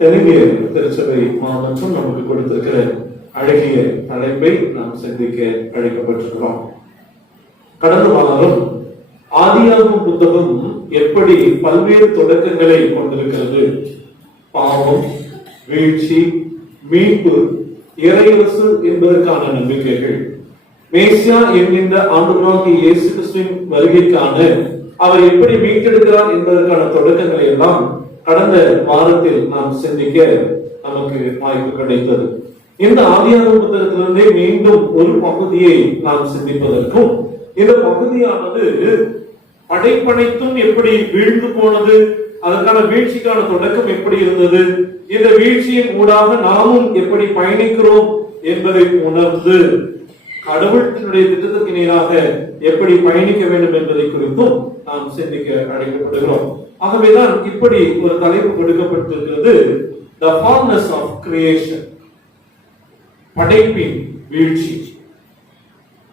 தெலுங்கு திருச்சபை மாவட்டம் நமக்கு கொடுத்திருக்கிற அழகிய தலைப்பை நாம் சிந்திக்க அழைக்கப்பட்டிருக்கிறோம். கடந்த வாரம் ஆதியாகமம் புத்தகம் எப்படி பல்வேறு தொடக்கங்களை கொண்டிருக்கிறது, பாவம், வீழ்ச்சி, மீட்பு, இறையரசு என்பதற்கான நம்பிக்கைகள், மேசியா என்கின்ற ஆண்டவராகிய இயேசு கிறிஸ்துவின் வருகைக்கான அவர் எப்படி மீட்டெடுக்கிறார் என்பதற்கான தொடக்கங்களை எல்லாம் கடந்த வாரத்தில் நாம் சிந்திக்க நமக்கு வாய்ப்பு கிடைத்தது. இந்த ஆதியாகமம் புத்தகத்திலிருந்தே மீண்டும் ஒரு பகுதியை நாம் சிந்திப்பதற்கும், இந்த பகுதியானது படைப்பனைத்தும் எப்படி வீழ்ந்து போனது, அதற்கான வீழ்ச்சிக்கான தொடக்கம் எப்படி இருந்தது, இந்த வீழ்ச்சியின் ஊடாக நாமும் எப்படி பயணிக்கிறோம் என்பதை உணர்ந்து கடவுளுடைய திட்டத்திற்கு நேராக எப்படி பயணிக்க வேண்டும் என்பதை குறித்தும் நாம் சிந்திக்க அழைக்கப்படுகிறோம். ஆகவேதான் இப்படி ஒரு தலைப்பு கொடுக்கப்பட்டிருக்கிறது, The Fallenness of Creation. படைப்பின் வீழ்ச்சி,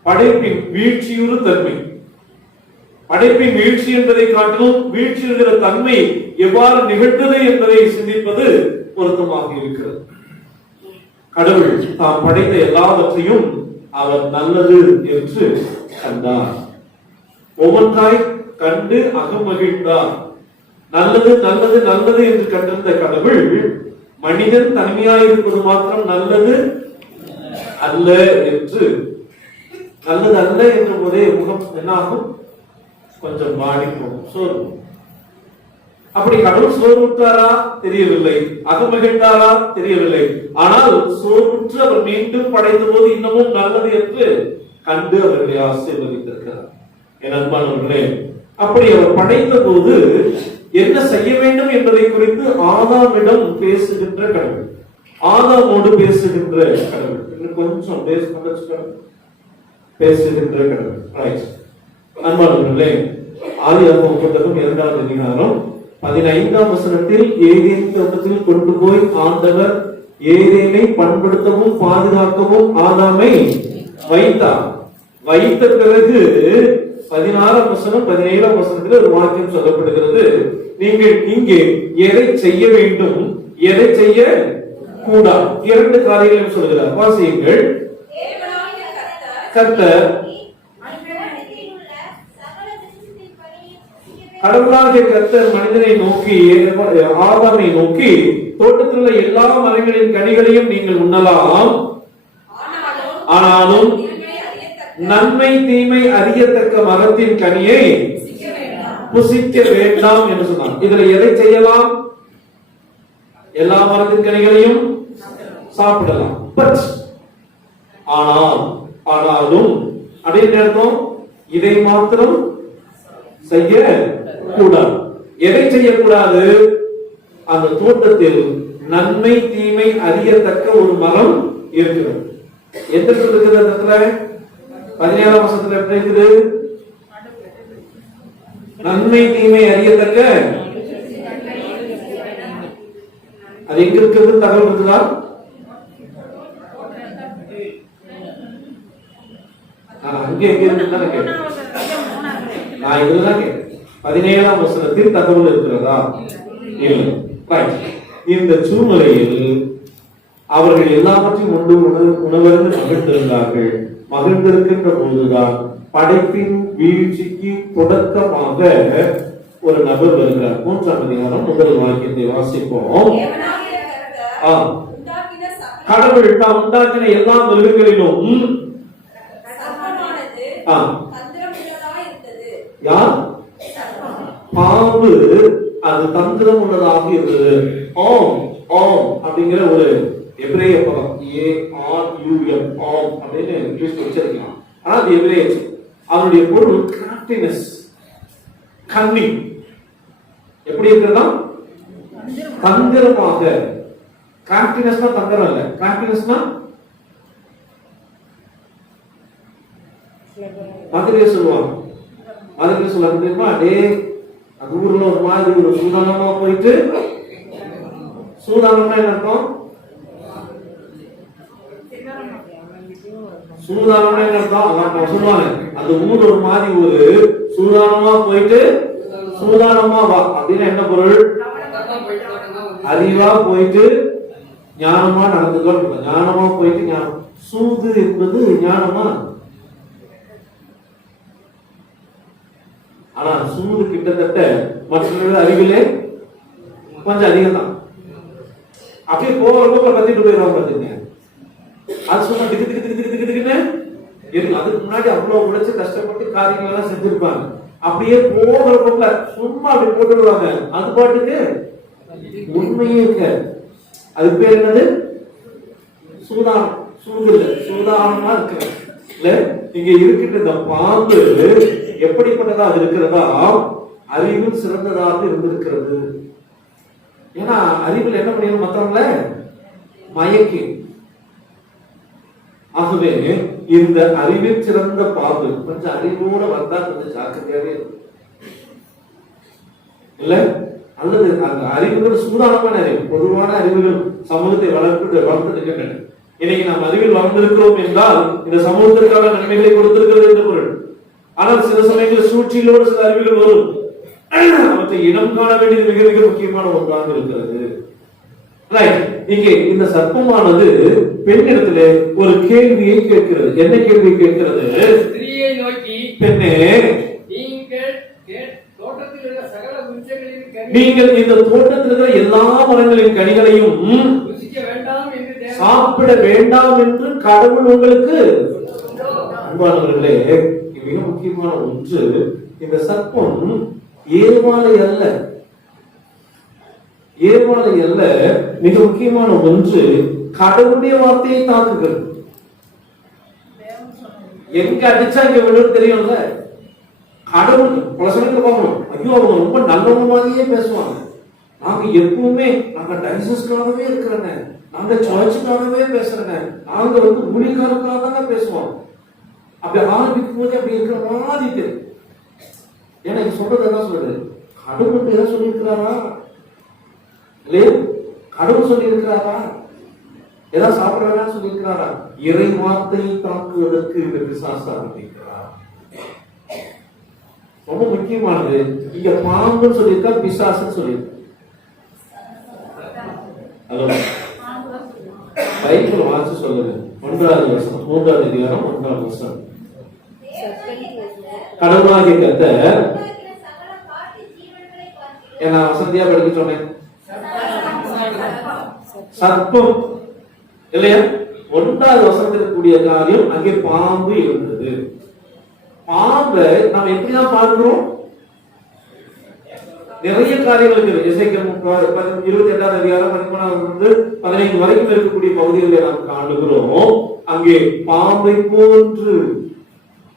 படைப்பின் வீழ்ச்சியுறு தன்மை. படைப்பின் வீழ்ச்சி என்பதை காட்டிலும் வீழ்ச்சி என்கிற தன்மை எவ்வாறு நிகழ்ந்தது என்பதை சிந்திப்பது பொருத்தமாக இருக்கிறது. கடவுள் தாம் படைத்த எல்லாவற்றையும் அவர் நல்லது என்று கண்டார். ஒவ்வொன்றாய் கண்டு அகமகிழ்ந்தார். நல்லது நல்லது நல்லது என்று கண்டிருந்த கடவுள் மனிதன் தனிமையாயிருப்பது மாத்திரம் நல்லது அல்ல என்று, நல்லது அல்ல என்ற போதே முகம் என்னாகும், கொஞ்சம் பாடிப்போம், சோர்வு. அப்படி கடவுள் சோர்வுற்றாரா தெரியவில்லை, அகமகிழ்ந்தாரா தெரியவில்லை. ஆனால் சோர்வுற்று அவர் மீண்டும் படைத்த போது இன்னமும் நல்லது என்று கண்டு அவர்களை ஆசீர்வதித்திருக்கிறார். என் அன்பானவர்களே, அப்படி அவர் படைத்த போது என்ன செய்ய வேண்டும் என்பதை குறித்து ஆதாமிடம் பேசுகின்ற கடவுள், ஆதாமோடு பேசுகின்ற கடவுள், இன்னும் கொஞ்சம் பேசுகின்ற கடவுள். அன்பானவர்களே, ஆதியாகமம் புத்தகம் 2ஆம் அதிகாரம் 15ஆம் வசனத்தில் ஏதேன் தோட்டத்தில் கொண்டு போய் ஆண்டவர் ஏதேனை பண்படுத்தவும் பாதுகாக்கவும் ஆதாமை வைத்தார். வைத்த பிறகு 16ஆம் வசனம் 17ஆம் வசனத்தில் ஒரு வாக்கியம் சொல்லப்படுகிறது, நீங்கள் இங்கே எதை செய்ய வேண்டும், எதை செய்ய கூடாது, இரண்டு காரியங்களையும் சொல்கிறார். வாசியுங்கள். கர்த்தர் கடவுளாகிய கர்த்தர் மனிதனை நோக்கி, ஆதாமை நோக்கி, தோட்டத்தில் உள்ள எல்லா மரங்களின் கனிகளையும் நீங்கள் உண்ணலாம், ஆனாலும் நன்மை தீமை அறியத்தக்க மரத்தின் கனியை புசிக்க வேண்டாம் என்று சொன்னார். இதுல எதை செய்யலாம்? எல்லா மரத்தின் கனிகளையும் சாப்பிடலாம். பட் ஆனாலும் அதே நேரம் இதை மாத்திரம் செய்ய கூடாது. எதை செய்யக்கூடாது? அந்த தோட்டத்தில் நன்மை தீமை அறியத்தக்க ஒரு மரம் இருக்கிறது. எந்த இருக்குது? அந்த இடத்துல 17ஆம் வசனத்துல எப்படி இருக்குது? நன்மை தீமை அறியத்தக்க, அது எங்க இருக்கிறது? தகவல் இருக்குதா? அங்கே எங்க இருக்குன்னு கேட்டேன். நான் இதுதான் கேட்டேன். 17ஆம் வசனத்தில் தகவல் இருக்கிறதா? இல்லை. இந்த சூழ்நிலையில் அவர்கள் எல்லாவற்றையும் உணவருந்து மகிழ்ந்திருந்தார்கள். மகிழ்ந்திருக்கின்ற போதுதான் படைப்பின் வீழ்ச்சிக்கு தொடக்கமாக ஒரு நபர் வருகிறார். 3ஆம் அதிகாரம் 1 வாக்கியத்தை வாசிப்போம். கடவுள் தாம் உண்டாக்கின எல்லா மிருகங்களிலும் யார்? பாம்பு அது தந்திரம் உள்ளதாக இருந்தது. ஓம் ஓம் அப்படிங்கிற ஒரு எபிரேய பதம், ARUM, ஓம் அப்படின்னு இங்கிலீஷ் வச்சிருக்கலாம். ஆனா அது எபிரேய, அதனுடைய பொருள் கிராஃப்டினஸ், கன்னிங். எப்படி இருக்கிறதா? தந்திரமாக. கிராஃப்டினஸ்னா தந்திரம் இல்ல, கிராஃப்டினஸ்னா மதுரையை சொல்லுவாங்க. மதுரையை சொல்லுவாங்க தெரியுமா? டே அது ஊர்ல ஒரு மாதிரி ஒரு சூதானமா போயிட்டு, சூதானம்னா என்ன அர்த்தம்? சூதானம்னா என்ன அர்த்தம்? சொல்லுவாங்க அந்த ஊர் ஒரு மாதிரி ஒரு சூதானமா போயிட்டு சூதானமா வா அப்படின்னு என்ன பொருள்? அறிவா போயிட்டு ஞானமா நடந்துக்கணும். ஞானமா போயிட்டு ஞானம். சூது என்பது ஞானமா? ஆனா சூது கிட்டத்தட்ட மற்றவர்கள் அறிவிலே கொஞ்சம் அதிகம் தான். அப்படியே போறப்ப கத்திட்டு போயிடுவாங்க பாத்தீங்க. அது சொன்னா திக்கு திக்கு திக்கு திக்கு திக்குன்னு இருக்கு. அதுக்கு முன்னாடி அவ்வளவு உழைச்சு கஷ்டப்பட்டு காரியங்கள் எல்லாம் செஞ்சிருப்பாங்க. அப்படியே போகிறப்ப சும்மா அப்படி போட்டுடுவாங்க. அது பாட்டுக்கு உண்மையே இருக்க. அது பேர் என்னது? சூதானம். சூது இல்ல, சூதானமா இருக்கு இல்ல. இங்க இருக்கின்ற இந்த பாம்பு எப்படிப்பட்டதா அது இருக்கிறதா? அறிவில் சிறந்ததாக இருந்திருக்கிறது. ஏன்னா அறிவில் என்ன பண்ணிடும்? மற்றவங்கள மயக்கி. ஆகவே இந்த அறிவில் சிறந்த பாம்பு கொஞ்சம் அறிவோட வந்தா கொஞ்சம் ஜாக்கிரதையாவே இருக்கும் இல்ல. அல்லது அந்த அறிவுகள் சூதானமான அறிவு, பொதுவான அறிவுகள் சமூகத்தை வளர்த்து இன்னைக்கு நாம் அறிவில் வளர்ந்திருக்கிறோம் என்றால் இந்த சமூகத்திற்கான நன்மைகளை கொடுத்திருக்கிறது என்று பொருள். ஆனால் சில சமயங்களில் சூழ்ச்சிகளோடு சில அறிவுகள் வரும். அவற்றை இனம் காண வேண்டியது மிக மிக முக்கியமான ஒன்றாக இருக்கிறது. இங்கே இந்த சர்ப்பமானது பெண்ணிடத்திலே ஒரு கேள்வியை கேட்கிறது. என்ன கேள்வி கேட்கிறது? ஸ்திரீயை நோக்கி, பெண்ணே, நீங்கள் இந்த தோட்டத்தில் இருக்கிற எல்லா மரங்களின் கனிகளையும் சாப்பிட வேண்டாம் என்று கடவுள் உங்களுக்கு. அன்பானவர்களே, மிக முக்கியமான ஒன்று, இந்த சர்ப்பம் ஏர்வாலை அல்ல. ஏர்வாலை அல்ல. மிக முக்கியமான ஒன்று, கடவுளுடைய வார்த்தையை தாக்குகிறது. எங்க அடிச்சா இங்க விழுந்து தெரியும்ல. கடவுள் பல சமயத்துல பார்க்கணும், ஐயோ அவங்க ரொம்ப நல்லவங்க மாதிரியே பேசுவாங்க. நாங்க எப்பவுமே நாங்க டைசஸ்க்காகவே இருக்கிறேங்க, நாங்க சர்ச்சுக்காகவே பேசுறேங்க, நாங்க ஊழியக்காரருக்காக தான் பேசுவோம். அப்படி ஆரம்பிக்கும் போதே அப்படி இருக்கிற மாதிரி தெரியும். ஏன்னா இது சொல்றது என்ன சொல்றது? கடவுள் எதை சொல்லியிருக்கிறாரா? இல்லையா? கடவுள் சொல்லி இருக்கிறாரா? ஏதாவது சாப்பிடுறாரா சொல்லி இருக்கிறாரா? இறை வார்த்தையை தாக்குவதற்கு இந்த பிசாசு ஆரம்பிக்கிறார். ரொம்ப முக்கியமானது. இங்க பாம்புன்னு சொல்லியிருக்கா, பிசாசுன்னு சொல்லியிருக்கா? பைபிள் வாசி சொல்லுங்க. 1வது வசனம், 3வது அதிகாரம் 1வது வசனம். கடவுளாகிய கர்த்தர், நான் வசந்தியா படிக்க சொன்னேன், சர்ப்பம் இல்லையா? 1வது வசனத்தில் கூடிய காரியம், அங்கே பாம்பு இருந்தது. பாம்பை நாம் எப்படிதான் பார்க்கிறோம்? நிறைய காரியங்கள் இருக்குது. எசேக்கியேல் 28வது அதிகாரம் 13 15 வரைக்கும் இருக்கக்கூடிய பகுதிகளை நாம் காணுகிறோம். அங்கே பாம்பை போன்று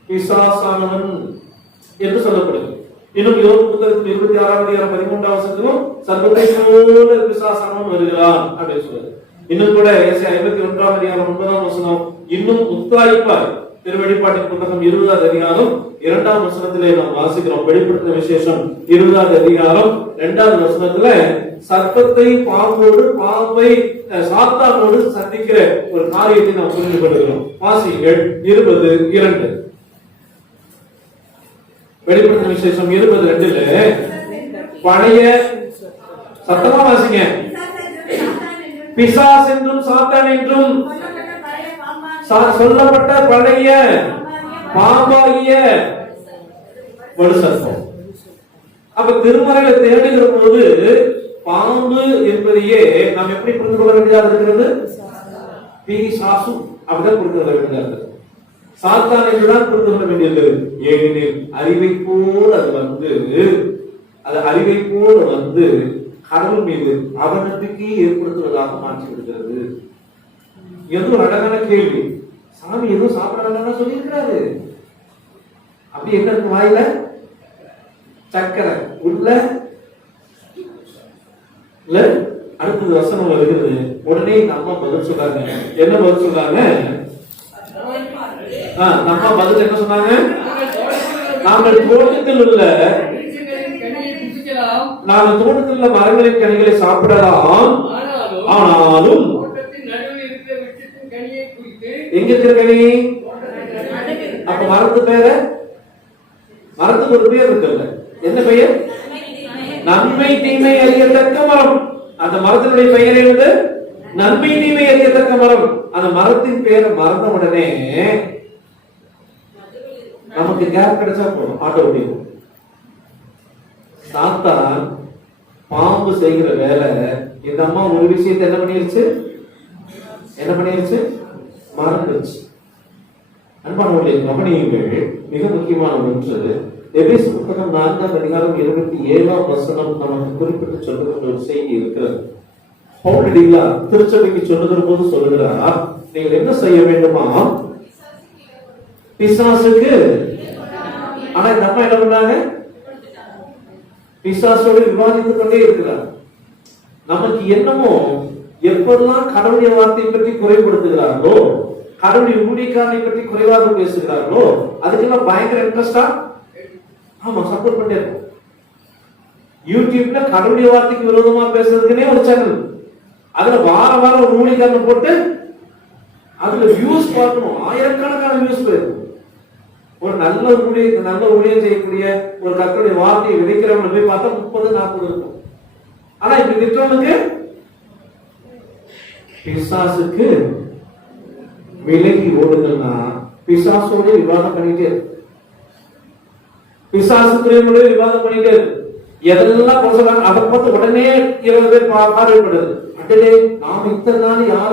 பிசாசானவன் என்று சொல்லப்படுது. இன்னும் யோபு புத்தகத்தில் 26வது அதிகாரம் 13வது வசனத்திலும் சர்ப்பத்தை போல பிசாசானவன் வருகிறான் அப்படின்னு சொல்லுது. இன்னும் கூட ஏசாயா 51வது அதிகாரம் 9வது வசனம், இன்னும் உத்தாயிப்பாய். திருவெளிப்பாட்டின் புத்தகம் 20வது அதிகாரம் 2வது வசனத்திலே நாம் வாசிக்கிறோம். வெளிப்படுத்தின விசேஷம் 20வது அதிகாரம் 2வது வசனத்துல சர்ப்பத்தை பாம்போடு, பாம்பை சாத்தானோடு சந்திக்கிற ஒரு காரியத்தை நாம் புரிந்து கொள்கிறோம். வாசிங்கள் 20:2. வெளிப்படுத்தின விசேஷம் 20:2ல பழைய சத்தமா வாசிங்க. பிசாஸ் என்றும் சாத்தான் என்றும் சொல்லப்பட்ட பழைய பாம்பாகிய ஒரு சர்ப்பம். அப்ப திருமறையில தேடுகிற போது பாம்பு என்பதையே நாம் எப்படி புரிந்து கொள்ள வேண்டியதாக இருக்கிறது? பிசாசு அப்படிதான் புரிந்து கொள்ள வேண்டியதாக இருக்கிறது. சாத்தான் என்றுதான் புரிந்து கொள்ள வேண்டியது. ஏனெனில் அறிவை போல் அது அறிவை போல் கடவுள் மீது அவநம்பிக்கை ஏற்படுத்துவதாக மாற்றி விடுகிறது. எதுவும் அழகான கேள்வி. சாமி எதுவும் சாப்பிட சொல்லி இருக்கிறாரு. அப்படி என்ன இருக்கு வாயில? சக்கரை உள்ள இல்ல. அடுத்தது வசனம் வருகிறது. உடனே நம்ம பதில் சொல்றாங்க. என்ன பதில் சொல்றாங்க? நம்ம பதில் என்ன சொன்னாங்க? நாங்கள் தோட்டத்தில் உள்ள மரங்களின் கனிகளை சாப்பிடலாம், ஆனாலும் எங்க இருக்கிற கனி? அப்ப மரத்து பேரு, மரத்துக்கு ஒரு பெயர் இருக்குல்ல, என்ன பெயர்? நன்மை தீமை அறியத்தக்க மரம். அந்த மரத்தினுடைய பெயர் என்னது? நன்மை தீமை அறியத்தக்க மரம். அந்த மரத்தின் பெயரை மறந்த உடனே நமக்கு கேப் கிடைச்சா போதும், ஆட்டோ ஓட்டிடும். சாத்தான் பாம்பு செய்கிற வேலை. இந்த அம்மா ஒரு விஷயத்தை என்ன பண்ணிருச்சு? மறந்துருச்சு. அன்பானவர்களே கவனியுங்கள், மிக முக்கியமான ஒன்று. எபேசு புத்தகம் 4ஆம் அதிகாரம் 27ஆம் வசனம் நமக்கு குறிப்பிட்டு சொல்லுகிற ஒரு செய்தி இருக்கிறது. பவுலடிகளா திருச்சபைக்கு சொல்லுகிற போது சொல்லுகிறார், நீங்கள் என்ன செய்ய வேண்டுமா? பிசாசுக்கு. ஆனா இந்த அம்மா என்ன பண்ணாங்க? பிசாசோடு விவாதித்துக் கொண்டே இருக்கிறார். நமக்கு என்னமோ எப்பெல்லாம் கடவுளுடைய வார்த்தையை பற்றி குறைபடுத்துகிறார்களோ, கடவுளுடைய ஊழியக்காரனை பற்றி குறைவாக பேசுகிறார்களோ, அதுக்கெல்லாம் பயங்கர இன்ட்ரெஸ்டா ஆமா சப்போர்ட் பண்ணே இருக்கும். யூடியூப்ல கடவுளுடைய வார்த்தைக்கு விரோதமா பேசுறதுக்குன்னே ஒரு சேனல், அதுல வாரம் ஒரு ஊழியக்காரனை போட்டு அதுல வியூஸ் பார்க்கணும், ஆயிரக்கணக்கான வியூஸ் போயிருக்கும். ஒரு நல்ல ஊழியம் செய்யக்கூடிய ஒரு கர்த்தருடைய வார்த்தையை விதைக்கிறவங்களை போய் பார்த்தா 30-40 இருக்கும். ஆனா இப்படி திட்டவனுக்கு பிசாசுக்கு விலகி ஓடுங்கன்னா பிசாசோட விவாதம் பண்ணிட்டே இருக்கு. பிசாசுக்குரிய விவாதம் பண்ணிட்டே இருக்கு. எதெல்லாம் சொல்றாங்க அதை பார்த்து உடனே 20 பேர் பார்வைப்படுது. அடே நாம இத்தனை நாள் யார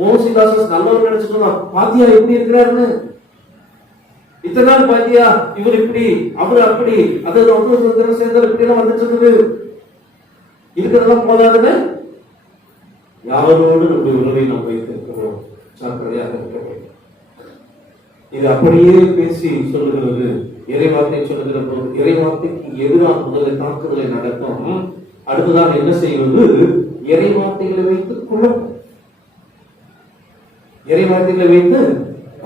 மோசிதாசஸ் நல்லவர் நினைச்சிட்டு இருந்தோம், பாத்தியா எப்படி இருக்கிறாருன்னு. இத்தனை நாள் பாத்தியா இவர் இப்படி அவரு அப்படி, அதாவது சேர்ந்தால் இப்படி எல்லாம் வந்துட்டு இருக்குது. இருக்கிறதெல்லாம் போதாதுன்னு யாரோடு நம்முடைய உறவை நாம் வைத்திருக்கிறோம். சாக்கிரதையாக இருக்க வேண்டும். இது அப்படியே பேசி சொல்லுகிறது. இறைவார்த்தை சொல்லுகிற போது இறைவார்த்தைக்கு எதிராக முதலில் தாக்குதலை நடக்கும். அடுத்ததான் என்ன செய்வது? இறைவார்த்தைகளை வைத்து குழப்பம், இறைவார்த்தைகளை வைத்து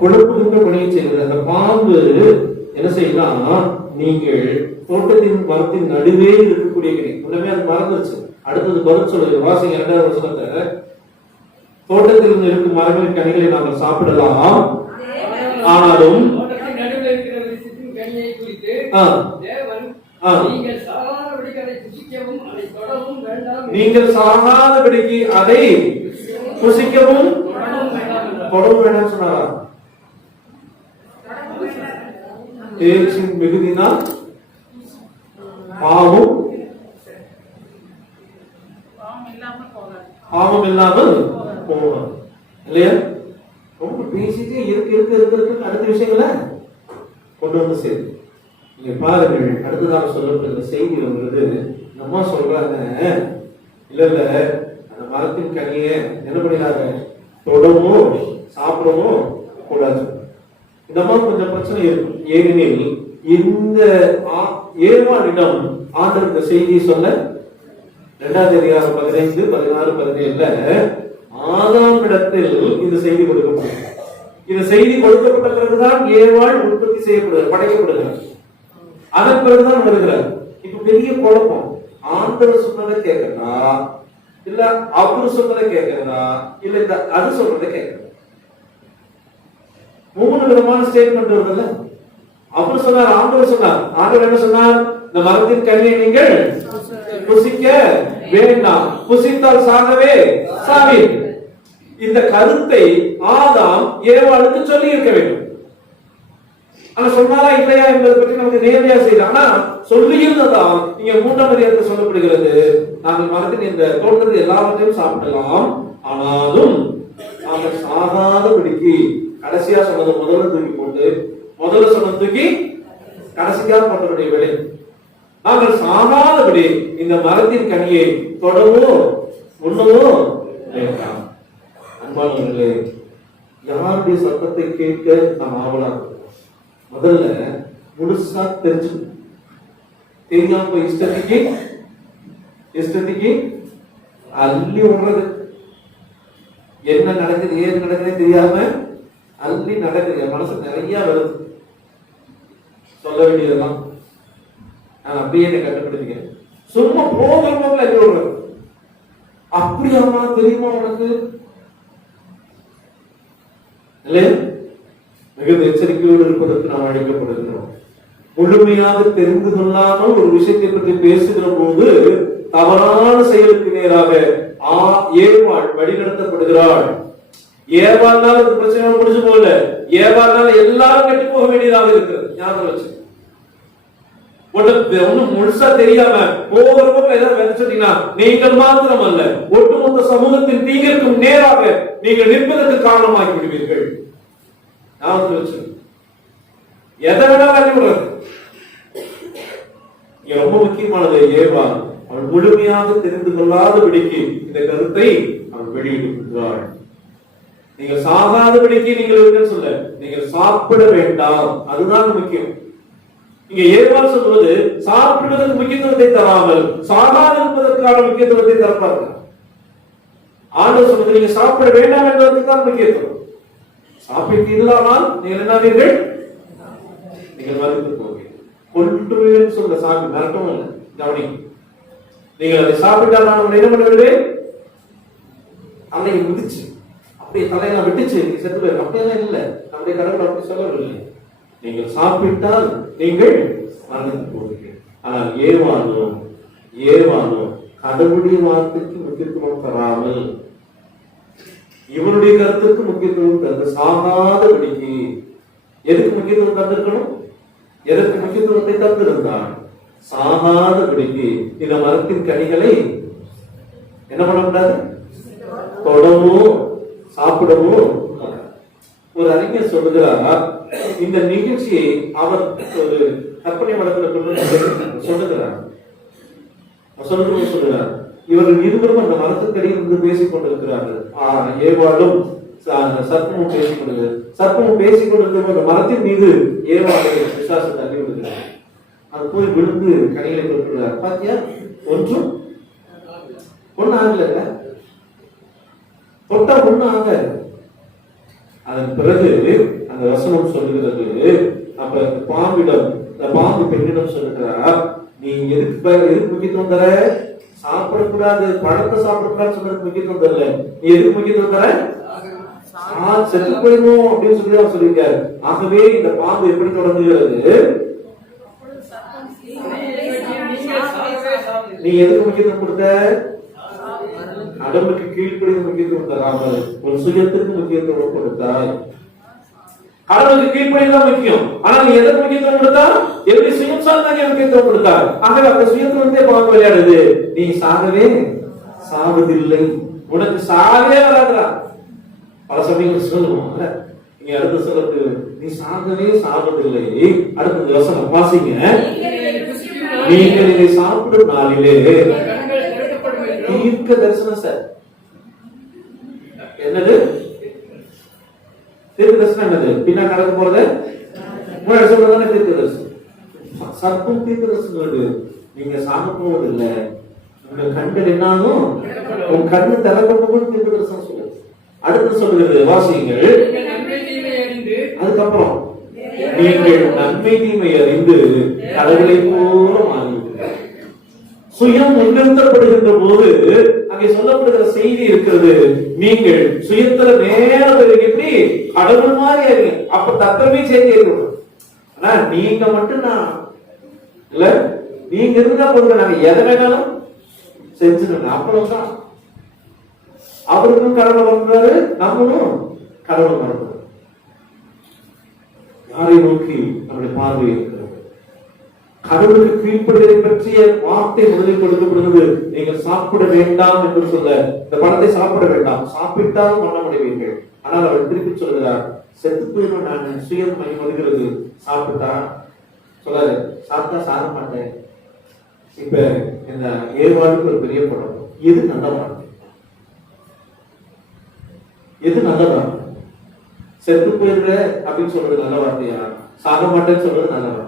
குழப்புகின்ற பணியை செய்கிறது. அந்த பாம்பு என்ன செய்யலாம்? நீங்கள் தோட்டத்தின் மரத்தின் நடுவே இருக்கக்கூடிய கிடை உடனே அது மறந்துருச்சு. அடுத்தது பதில் சொல்லுது. வாசிங்க 2வது வசனத்தை. தோட்டத்தில் இருக்கும் மரங்களின் கனிகளை நாங்கள் சாப்பிடலாம், ஆனாலும் நீங்கள் சாகாதபடிக்கு அதை புசிக்கவும் தொடவும் வேண்டாம் சொன்னாரா? பேச்சின் மிகுதினால் பாவம் இல்லாமல் போகணும் இல்லையா? ரொம்ப பேசிட்டு இருக்கு அடுத்த விஷயங்கள கொண்டு வந்து சேரு. நீங்க பாருங்கள், அடுத்ததாக சொல்லப்படுகிற செய்தி வருகிறது. அம்மா சொல்றாங்க, இல்ல அந்த மரத்தின் கனியை என்ன பண்ணிடாத, தொடவோ சாப்பிடவோ கூடாது. இந்த மாதிரி கொஞ்சம் பிரச்சனை இருக்கும். ஏனெனில் இந்த ஏவாளிடம் ஆண்டவர் இந்த செய்தியை சொல்ல 2ஆம் அதிகாரம் 15, 16, 17 ஆதாம் இடத்தில் இந்த செய்தி கொடுக்கப்படும். இந்த செய்தி கொடுக்கப்பட்ட பிறகுதான் ஏவாள் உற்பத்தி செய்யப்படுகிறது, படைக்கப்படுகிறார். அதன் பிறகுதான் வருகிறார். இப்ப பெரிய குழப்பம். ஆண்டவர் சொன்னதை கேட்கிறதா, இல்ல அவரு சொன்னதை கேட்கிறதா, இல்ல அது சொல்றதை கேட்கிறதா? 3 விதமான ஸ்டேட்மெண்ட் வருதுல்ல. அவர் சொன்னார், ஆண்டவர் சொன்னார். ஆண்டவர் என்ன சொன்னார்? இந்த மரத்தின் கனியை நீங்கள் புசிக்க வேண்டாம், புசித்தால் சாகவே சாவீர். இந்த கருத்தை ஆதாம் ஏவாளுக்கு சொல்லி இருக்க வேண்டும். ஆனா சொன்னாரா இல்லையா என்பதை பற்றி நமக்கு நேரடியா செய்யல. ஆனா சொல்லியிருந்ததான் இங்க 3ஆம் அதிகாரத்தில் சொல்லப்படுகிறது. நாங்கள் மரத்தின் இந்த தோட்டத்தில் எல்லாவற்றையும் சாப்பிடலாம், ஆனாலும் நாங்கள் சாகாதபடிக்கு. கடைசியா சொன்னது முதல்ல தூக்கி போட்டு, முதல்ல சொன்ன தூக்கி கடைசியா போட்டவருடைய வேலை. நாங்கள் சாகாதபடி இந்த மரத்தின் கனியை தொடவோ உண்ணவோ வேண்டாம். அன்பானவர்களே, யாருடைய சத்தத்தை கேட்க நாம் ஆவலா இருக்கோம்? முதல்ல முழுசா தெரிஞ்சு தெரியாம இஷ்டத்துக்கு அள்ளி விடுறது. என்ன நடக்குது ஏது நடக்குது தெரியாம அள்ளி நடக்குது. என் மனசு நிறைய வருது சொல்ல வேண்டியதெல்லாம். நான் அப்படியே என்னை கட்டுப்படுத்திக்கிறேன். சும்மா போகிறவங்க எங்க விடுறது. அப்படியாமா தெரியுமா உனக்கு இல்லையா? மிகுந்த எச்சரிக்கையோடு இருப்பதற்கு நாம் அழைக்கப்படுகிறோம். முழுமையாக தெரிந்து கொள்ளாமல் ஒரு விஷயத்தை பற்றி பேசுகிற போது தவறான செயலுக்கு நேராக ஏவாள் வழிநடத்தப்படுகிறாள். ஏவாள்னால இந்த பிரச்சனை முடிஞ்சு போகல, ஏவாள்னால எல்லாரும் கெட்டு போக வேண்டியதாக இருக்கிறது. ஞாபகம் வச்சு ஒண்ணும் முழுசா தெரியாம ஒவ்வொரு பக்கம் ஏதாவது நினைச்சிட்டீங்கன்னா நீங்கள் மாத்திரம் அல்ல, ஒட்டுமொத்த சமூகத்தின் தீங்கிற்கும் நேராக நீங்கள் நிற்பதற்கு காரணமாகி விடுவீர்கள். ஞாபகம் வச்சு எதை வேணாலும் விடுறது. ரொம்ப முக்கியமானது ஏவாள் அவள் முழுமையாக தெரிந்து கொள்ளாதபடிக்கு இந்த கருத்தை அவள் வெளியிடுகிறாள். நீங்கள் சாகாதபடிக்கு நீங்கள் சொல்ல, நீங்கள் சாப்பிட வேண்டாம், அதுதான் முக்கியம். இங்க ஏவாள் சொல்வது சாப்பிடுவதற்கு முக்கியத்துவத்தை தராமல் சாகாது இருப்பதற்கான முக்கியத்துவத்தை தரப்பார்கள். ஆண்டவர் சொல்வது நீங்க சாப்பிட வேண்டாம் என்பதற்கு தான் முக்கியத்துவம். சாப்பிட்டீர்களானால் நீங்கள் என்னாவீர்கள்? நீங்கள் மறுத்து போவீர்கள். கொன்றுவேன் சொல்ல சாமி மறக்கவும் இல்லை. கவனி, நீங்கள் அதை சாப்பிட்டால் நான் என்ன பண்ணுவேன்? அன்னைக்கு முதிச்சு அப்படியே தலையெல்லாம் விட்டுச்சு நீங்க செத்து போயிரு. அப்படியெல்லாம் இல்லை, நம்முடைய கடவுள் அப்படி சொல்லவில்லை. நீங்கள் சாப்பிட்டால் நீங்கள் மறந்து போவீர்கள். ஆனால் ஏவாளோ கடவுளுடைய வார்த்தைக்கு முக்கியத்துவம் தராமல் இவனுடைய கருத்துக்கு முக்கியத்துவம் தந்து சாகாதபடிக்கு எதுக்கு முக்கியத்துவம் தந்திருக்கணும்? எதற்கு முக்கியத்துவத்தை தந்திருந்தான்? சாகாதபடிக்கு இந்த மரத்தின் கனிகளை என்ன பண்ணக்கூடாது? தொடவோ சாப்பிடவோ. ஒரு அறிஞர் சொல்லுகிறார், இந்த நிகழ்ச்சியை அவர் ஒரு கற்பனை வளர்க்கிற சொல்லுகிறார். சொல்லுகிறார், இவர்கள் இருவரும் அந்த மரத்துக்கடியில் இருந்து பேசிக் கொண்டிருக்கிறார்கள். ஏவாளும் சர்ப்பமும் பேசிக் கொண்டிருக்கிறது. சர்ப்பமும் பேசிக் கொண்டிருக்கிற அந்த மரத்தின் மீது ஏவாளை விசுவாசத்தை தள்ளி விடுகிறார். அது போய் விழுந்து கனிகளை கொடுக்கிறார். பாத்தியா, ஒன்றும் ஒண்ணு ஆகல, தொட்டா ஒண்ணு ஆக. அதன் பிறகு அந்த வசனம் சொல்லுகிறது, அப்ப பாம்பிடம் பாம்பு பெண்ணிடம் சொல்லுகிறார், நீ எதுக்கு முக்கியத்துவம் தர? சாப்பிடக்கூடாது, பழத்தை சாப்பிடக்கூடாது சொல்றதுக்கு முக்கியத்துவம் தரல, நீ எதுக்கு முக்கியத்துவம் தர? செத்து போயிடும் அப்படின்னு சொல்லி அவர் சொல்லியிருக்காரு. ஆகவே இந்த பாம்பு எப்படி தொடங்குகிறது? நீ எதுக்கு முக்கியத்துவம் கொடுத்த? கடவுளுக்கு கீழ்ப்படிந்து முக்கியத்துவம் தராமல் ஒரு சுயத்திற்கு முக்கியத்துவம் கொடுத்தாய். கடவுளுக்கு கீழ்ப்படிதான் முக்கியம், ஆனா நீ எதற்கு முக்கியத்துவம் கொடுத்தா? எப்படி சுயம் சார்ந்தாங்க முக்கியத்துவம் கொடுத்தார். ஆகவே அந்த சுயத்திலிருந்தே பாம்பு விளையாடுது. நீ சாகவே சாவதில்லை, உனக்கு சாகவே வராதுரா. பல சமயங்கள் சொல்லுவோம். நீங்க அடுத்த சொல்றது, நீ சாகவே சாவதில்லை. அடுத்த வசனம் வாசிங்க. நீங்கள் இதை சாப்பிடும் நாளிலே தீர்க்க தரிசனம். சார் என்னது தீர்க்க தரிசனம்? என்னது பின்னா நடக்க போறது? முன்னாடி சொல்றதானே தீர்க்க தரிசனம். சர்ப்பம் தீர்க்க தரிசனம். நீங்க சாக போவதில்லை, உங்க கண்கள் என்னாலும் உன் கண்ணு திறக்கப்படும் தீர்க்க தரிசனம் சொல்லுது. அடுத்து சொல்லுகிறது வாசியுங்கள். அதுக்கப்புறம் நீங்கள் நன்மை தீமை அறிந்து கடவுளை போல மாறிவிட்டீர்கள். சுயம் முன்னிறுத்தப்படுகின்ற போது அங்கே சொல்லப்படுகிற செய்தி இருக்கிறது, நீங்கள் சுயத்துல நேரம் எப்படி கடவுள் மாதிரி அறிங்க. அப்ப தத்தமே செய்தி இருக்கணும். ஆனா நீங்க மட்டும் நான் இல்ல, நீங்க இருந்தா போதும், நாங்க எதை வேணாலும் செஞ்சுக்கணும். அவ்வளவுதான். அவருக்கும் கடவுள் வந்தாரு, நம்மளும் கடவுள் வந்தாரு. யாரை நோக்கி நம்முடைய பார்வை இருக்கிறது? கடவுளுக்கு கீழ்ப்படுவதை பற்றிய வார்த்தை முதலில் கொடுக்கப்படுகிறது. நீங்கள் சாப்பிட வேண்டாம் என்று சொல்ல, இந்த பழத்தை சாப்பிட வேண்டாம், சாப்பிட்டாலும் மரணம் அடைவீர்கள். ஆனால் அவர் திருப்பி சொல்கிறார், செத்து போயிடும், நான் சுயம் மையம் வருகிறது, சாப்பிட்டா சொல்லாரு, சாப்பிட்டா சாக மாட்டேன். இப்ப இந்த ஏவாளுக்கு ஒரு பெரிய படம். எது நல்ல வார்த்தை? எது நல்ல வார்த்தை? செத்து போயிடுற அப்படின்னு சொல்றது நல்ல வார்த்தையா? சாக மாட்டேன்னு சொல்றது நல்ல வார்த்தை?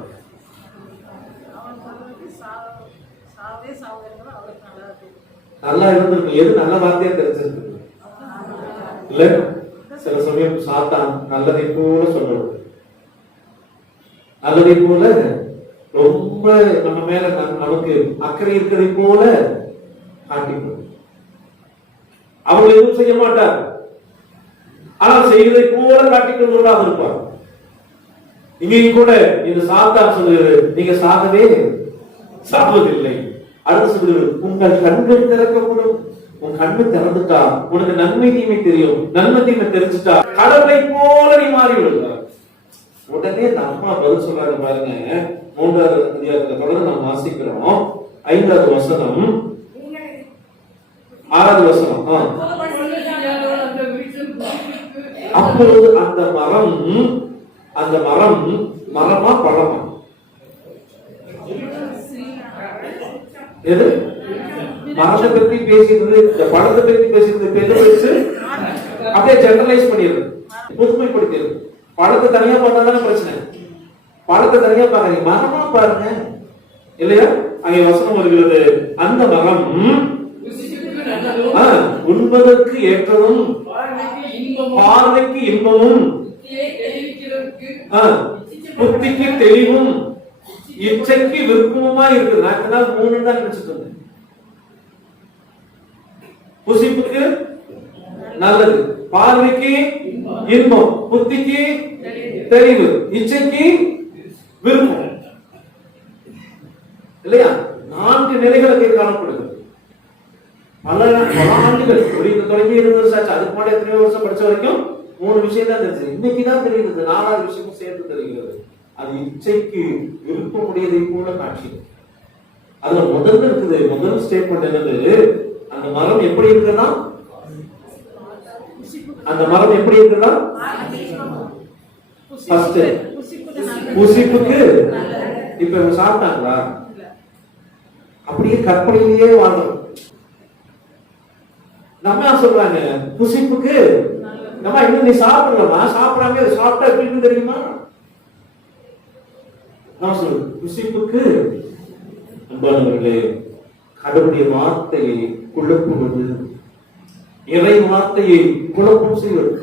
நல்லா இருந்திருக்கு. எது நல்ல வார்த்தையா தெரிஞ்சிருக்கு? இல்ல, சில சமயம் சாத்தான் நல்லதை போல சொல்றது, நல்லதை போல ரொம்ப நம்ம மேல நமக்கு அக்கறை இருக்கிறதை போல காட்டிக்கொள்ளும். அவங்க எதுவும் செய்ய மாட்டார், ஆனால் செய்வதை போல காட்டிக்கொள்வதாக இருப்பார். இங்கேயும் கூட இந்த சாத்தான் சொல்லுகிறது, நீங்க சாகவே சாவதில்லை. அடுத்து சொல்லுகிறது, உங்கள் கண்கள் திறக்கப்படும், உன் கண்ணு திறந்துட்டா, உனக்கு நன்மை தீமை தெரியும், நன்மை தீமை தெரிஞ்சுட்டா கடவுளை போல நீ மாறி விடுவார். உடனே இந்த அம்மா பதில் சொல்றாங்க பாருங்க. 3வது அதிகாரத்துல தொடர்ந்து நாம் வாசிக்கிறோம். 5வது வசனம் 6வது வசனம். அப்பொழுது அந்த மரம் மரமா பழமா? எது? மரத்தை பத்தி பேசிக்கிறது, இந்த பழத்தை பத்தி பேசிக்கிறது பேச அப்படியே ஜெனரலைஸ் பண்ணிடுது, புதுமைப்படுத்திடுது. பழத்தை தனியா பார்த்தாதானே பிரச்சனை. பழத்தை தனியா பாருங்க, மரமா பாருங்க இல்லையா? அங்கே வசனம் வருகிறது, அந்த மரம் உண்பதற்கு ஏற்றதும் பார்வைக்கு இன்பமும் புத்திக்கு தெளிவும் இச்சைக்கு விருப்பமா இருக்குது. நான் 3 தான் நினைச்சிட்டு இருந்தேன். புசிப்புக்கு நல்லது, பார்வைக்கு இன்பம், புத்திக்கு தெளிவு, இச்சைக்கு விருப்பம் இல்லையா? 4 நிலைகளுக்கு காணப்படுது. பல ஆண்டுகள் தொடங்கி 20 வருஷம் ஆச்சு. அதுக்கு முன்னாடி எத்தனையோ வருஷம் படிச்ச வரைக்கும் 3 விஷயம் தான் தெரிஞ்சு. இன்னைக்குதான் தெரியுது 4வது விஷயமும் சேர்த்து தெரிகிறது. அது இச்சைக்கு விருப்பமுடையதை போல காட்சி. அதுல முதல்ல இருக்குது, முதல் ஸ்டேட்மெண்ட் என்னது? அந்த மரம் எப்படி இருக்குன்னா, அந்த மரம் எப்படி இருக்குன்னா புசிப்புக்கு. இப்ப இவங்க சாப்பிட்டாங்களா? அப்படியே கற்பனையிலேயே வாழ்றோம். நம்ம சொல்றாங்க புசிப்புக்கு. நம்ம இன்னும் நீ சாப்பிடலாமா? சாப்பிடாம சாப்பிட்டா எப்படி தெரியுமா? நான் சொல்றேன் புசிப்புக்கு. அன்பானவர்களே, கடவுளுடைய வார்த்தையை குழப்புவது, இறை வார்த்தையை குழப்பம் செய்வது,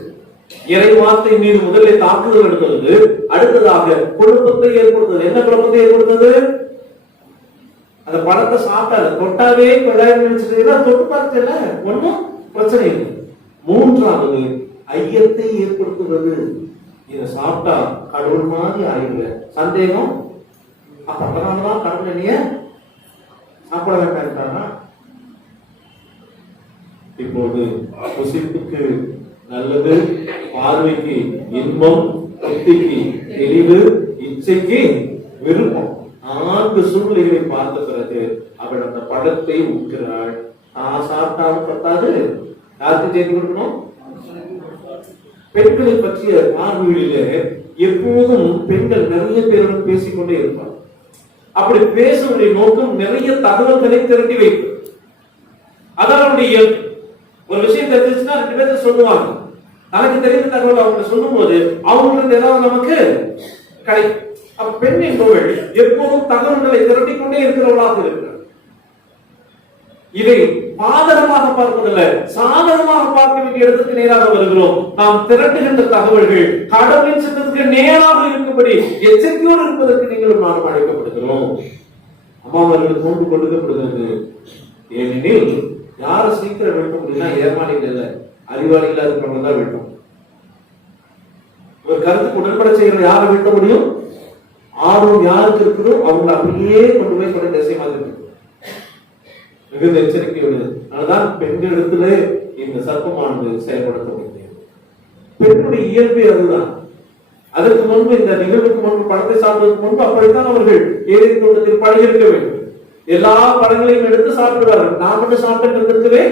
இறை வார்த்தை மீது முதலில் தாக்குதல் எடுக்கிறது, அடுத்ததாக குழப்பத்தை ஏற்படுத்துவது. என்ன குழப்பத்தை ஏற்படுத்துவது? அந்த பழத்தை சாப்பிட்டால தொட்டாவே தொட்டு பார்த்தல ஒன்னும் பிரச்சனை இல்லை. 3வது ஐயத்தை ஏற்படுத்துவது. இதை சாப்பிட்டா கடவுள் மாதிரி ஆயிடுற சந்தேகம். அப்பதான் கடவுள் நீ சாப்பிட வேண்டாம். இப்போது புசிப்புக்கு நல்லது, பார்வைக்கு இன்பம், புத்திக்கு தெளிவு, இச்சைக்கு விருப்பம். 4 சூழ்நிலைகளை பார்த்த பிறகு அவள் அந்த பழத்தை ஊற்றுகிறாள். சாப்பிட்டாலும் பத்தாது, யாருக்கு செய்து கொடுக்கணும்? பெண்களை பற்றிய பார்வைகளிலே எப்போதும் பெண்கள் நிறைய பேருடன் பேசிக்கொண்டே இருப்பார். அப்படி பேசுவதை நோக்கம் நிறைய தகவல்களை திரட்டி வைப்பு. அதனுடைய ஒரு விஷயம் தெரிஞ்சுச்சுன்னா 2 பேர்த்த சொல்லுவாங்க. தனக்கு தெரிந்த தகவல் அவங்க சொல்லும் போது அவங்களுக்கு ஏதாவது நமக்கு கிடைக்கும். அப்ப பெண் என்பவள் எப்போதும் தகவல்களை திரட்டிக் கொண்டே இருக்கிறவளாக இருக்கிறார். இதை பாதகமாக பார்ப்பதில்லை, சாதகமாக பார்க்க வேண்டிய இடத்துக்கு நேராக வருகிறோம். நாம் திரட்டுகின்ற தகவல்கள் கடவுளின் சித்தத்துக்கு நேராக இருக்கும்படி எச்சரிக்கையோடு இருப்பதற்கு நீங்களும் நானும் அழைக்கப்படுகிறோம். அம்மாவர்களுக்கு கொண்டு கொடுக்கப்படுகிறது. ஏனெனில் யார சீக்கிரம் வெட்ட முடியும்னா ஏமாளிகள் இல்ல, அறிவாளிகள் இருக்கிறவங்க வெட்டும். ஒரு கருத்துக்கு உடன்பட செய்கிற யாரை வெட்ட முடியும்? ஆர்வம் யாருக்கு இருக்குதோ அவங்க அப்படியே கொண்டு போய் கொண்டு திசை மாதிரி மிகுந்த எச்சரிக்கையோடு. அதனால்தான் பெண்களிடத்துல இந்த சர்ப்பமானது செயல்படுத்த முடியாது. பெண்ணுடைய இயல்பே அதுதான். அதற்கு முன்பு, இந்த நிகழ்வுக்கு முன்பு, பழத்தை சாப்பிடுவதற்கு முன்பு அப்படித்தான் அவர்கள் ஏரி தோட்டத்தில் பழகிருக்க வேண்டும். எல்லா பழங்களையும் எடுத்து சாப்பிடுவார்கள். நான் மட்டும் சாப்பிட்டு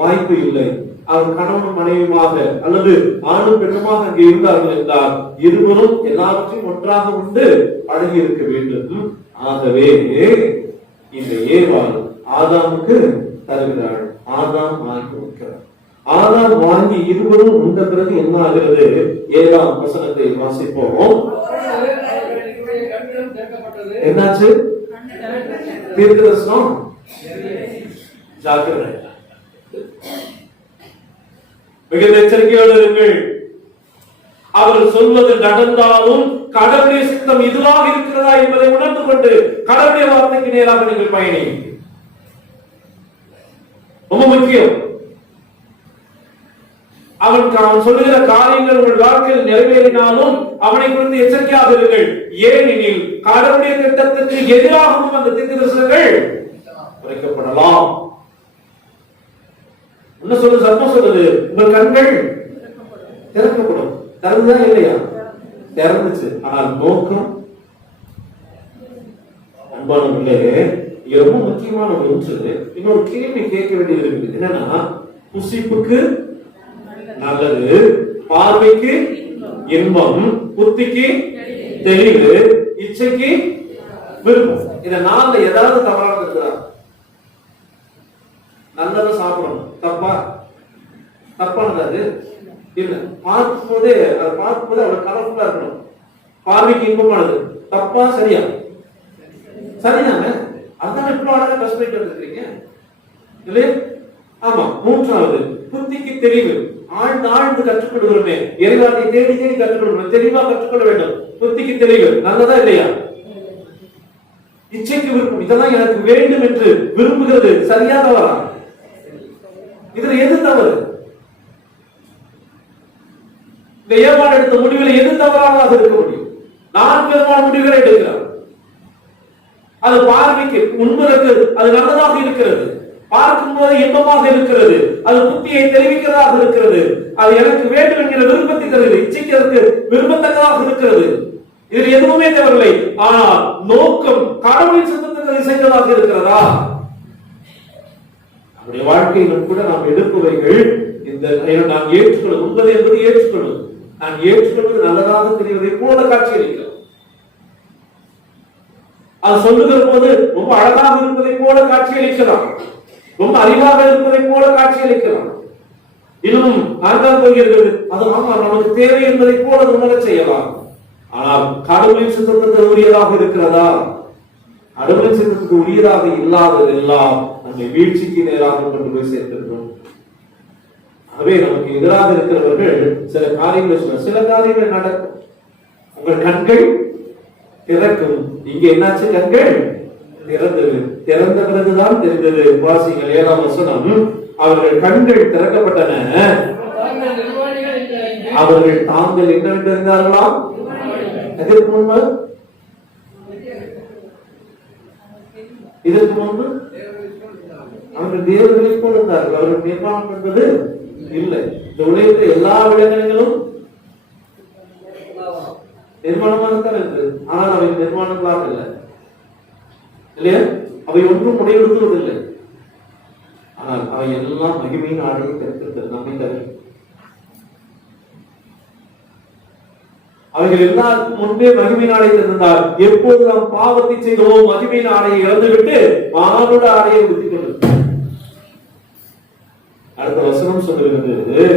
வாய்ப்பு இல்லை. அவர் கணவன் மனைவியுமாக அல்லது ஆணும் பெண்ணுமாக அங்கே இருந்தார்கள் என்றால் இருவரும் எல்லாவற்றையும் ஒன்றாக உண்டு பழகி இருக்க வேண்டும். ஆகவே இந்த ஏவாள் ஆதாமுக்கு தருகிறாள். ஆதாம் வாங்கி வைக்கிறார். ஆதாம் வாங்கி இருவரும் உண்ட பிறகு என்ன ஆகிறது? 7ஆம் வசனத்தை வாசிப்போம். என்னாச்சு? தீர்க்கதரிசனம் ஜாக்கிரதை, மிகுந்த எச்சரிக்கையோடு இருங்கள். அவர் சொல்வது நடந்தாலும் கடவுளுடைய சித்தம் இதுவாக இருக்கிறதா என்பதை உணர்ந்து கொண்டு கடவுளுடைய வார்த்தைக்கு நேராக நீங்கள் பயணி. ரொம்ப முக்கியம். அவன் சொல்லுகிற காரியங்கள் உங்கள் வாழ்க்கையில் நிறைவேறினாலும் அவனை குறித்து எச்சரிக்கையாக இருங்கள். ஏனெனில் கடவுளுடைய திட்டத்திற்கு எதிராகவும் அந்த தீர்க்கதரிசனங்கள் உரைக்கப்படலாம். என்ன சொல்றது? சத்தம் சொல்றது, உங்கள் கண்கள் திறக்கப்படும். திறந்துதா இல்லையா? திறந்துச்சு. ஆனால் நோக்கம், அன்பானவர்களே, ரொம்ப முக்கியமான ஒன்று. இன்னொரு கேள்வி கேட்க வேண்டியது இருக்குது. என்னன்னா, புசிப்புக்கு நல்லது, பார்வைக்கு இன்பம், புத்திக்கு தெளிவு, இச்சைக்கு விருப்பம். இந்த நாள்ல ஏதாவது தவறானது இருக்குதா? நல்லதை சாப்பிடணும், தப்பா? தப்பானது அது இல்ல. பார்க்கும்போதே அதை பார்க்கும்போது அவ்வளவு கலர்ஃபுல்லா இருக்கணும். பார்வைக்கு இன்பமானது, தப்பா சரியா? சரிதாங்க. அதான் இவ்வளவு அழகா கஷ்டப்பட்டு வந்துருக்கீங்க இல்லையா? ஆமா. மூன்றாவது, புத்திக்கு தெளிவு. ஆழ்ந்து ஆழ்ந்து கற்றுக்கொள்கிறோமே, இறைவார்த்தை தேடி தேடி கற்றுக்கொள்கிறோம், தெளிவா கற்றுக்கொள்ள வேண்டும். புத்திக்கு தெளிவு நல்லதா இல்லையா? இச்சைக்கு விருப்பம், இதெல்லாம் எனக்கு வேண்டும் என்று விரும்புகிறது, சரியா தவறா? இதுல எது தவறு? இந்த ஏற்பாடு எடுத்த முடிவில் எது தவறாக இருக்க முடியும்? 4 விதமான முடிவுகளை எடுக்கிறார். அது பார்வைக்கு உண்மைக்கு அது நல்லதாக இருக்கிறது, பார்க்கும் போது இன்பமாக இருக்கிறது, அது புத்தியை தெரிவிக்கிறதாக இருக்கிறது, அது எனக்கு வேண்டும் என்கிற விருப்பத்தை தருகிறது, இச்சைக்கு அதற்கு விரும்பத்தக்கதாக இருக்கிறது. இதில் எதுவுமே தேவையில்லை. ஆனால் நோக்கம் கடவுளின் சித்தத்தை செய்வதாக இருக்கிறதா? நம்முடைய வாழ்க்கையிலும் கூட நாம் எடுப்பவைகள் இந்த நான் ஏற்றுக்கொள்வது உண்மை என்பது ஏற்றுக்கொள்வது, நான் ஏற்றுக்கொள்வது நல்லதாக தெரிவதை போல காட்சியளிக்கிறோம். அது சொல்லுகிற போது ரொம்ப அழகாக இருப்பதை போல காட்சியளிக்கலாம், ரொம்ப அறிவாக இருப்பதை போல காட்சியளிக்கலாம். இன்னும் நான்காவது போகிறது, அது ஆமா நமக்கு தேவை என்பதை போல உணர செய்யலாம். ஆனால் கடவுளின் சித்தத்துக்கு உரியதாக இருக்கிறதா? கடவுளின் சித்தத்துக்கு உரியதாக இல்லாததெல்லாம் நம்மை வீழ்ச்சிக்கு நேராக கொண்டு போய் சேர்த்திருக்கிறோம். ஆகவே நமக்கு எதிராக இருக்கிறவர்கள் சில காரியங்கள் சொல்ல, சில காரியங்கள் நடக்கும். உங்கள் கண்கள் திறக்கும். இங்க என்னாச்சு? கண்கள் திறந்தது. திறந்த பிறகுதான் தெரிந்தது. வாசிங்கள் 7ஆம் வசனம். அவர்கள் கண்கள் திறக்கப்பட்டன, அவர்கள் தாங்கள் என்னவென்று அறிந்தார்களாம். இதற்கு முன்பு அவர்கள் தேவர்களை போல இருந்தார்கள். அவர்கள் நிர்மாணம் என்பது இல்லை. இந்த உலகத்தில் எல்லா விலங்கினங்களும் நிர்மாணமாகத்தான் இருக்கு. ஆனால் அவை நிர்மாணங்களாக இல்லை இல்லையா? அவை ஒன்றும் முடிவெடுத்துவதில்லை. ஆனால் அவை எல்லாம் மகிமையின் ஆடையை தருகிறது, நம்மை தரும். அவைகள் எல்லாருக்கும் முன்பே மகிமையின் ஆடையை தந்தார். எப்போது நாம் பாவத்தை செய்தோம், மகிமையின் ஆடையை இழந்துவிட்டு மானுட ஆடையை உடுத்திக் கொண்டு. அடுத்த வசனம் சொல்லுகிறது,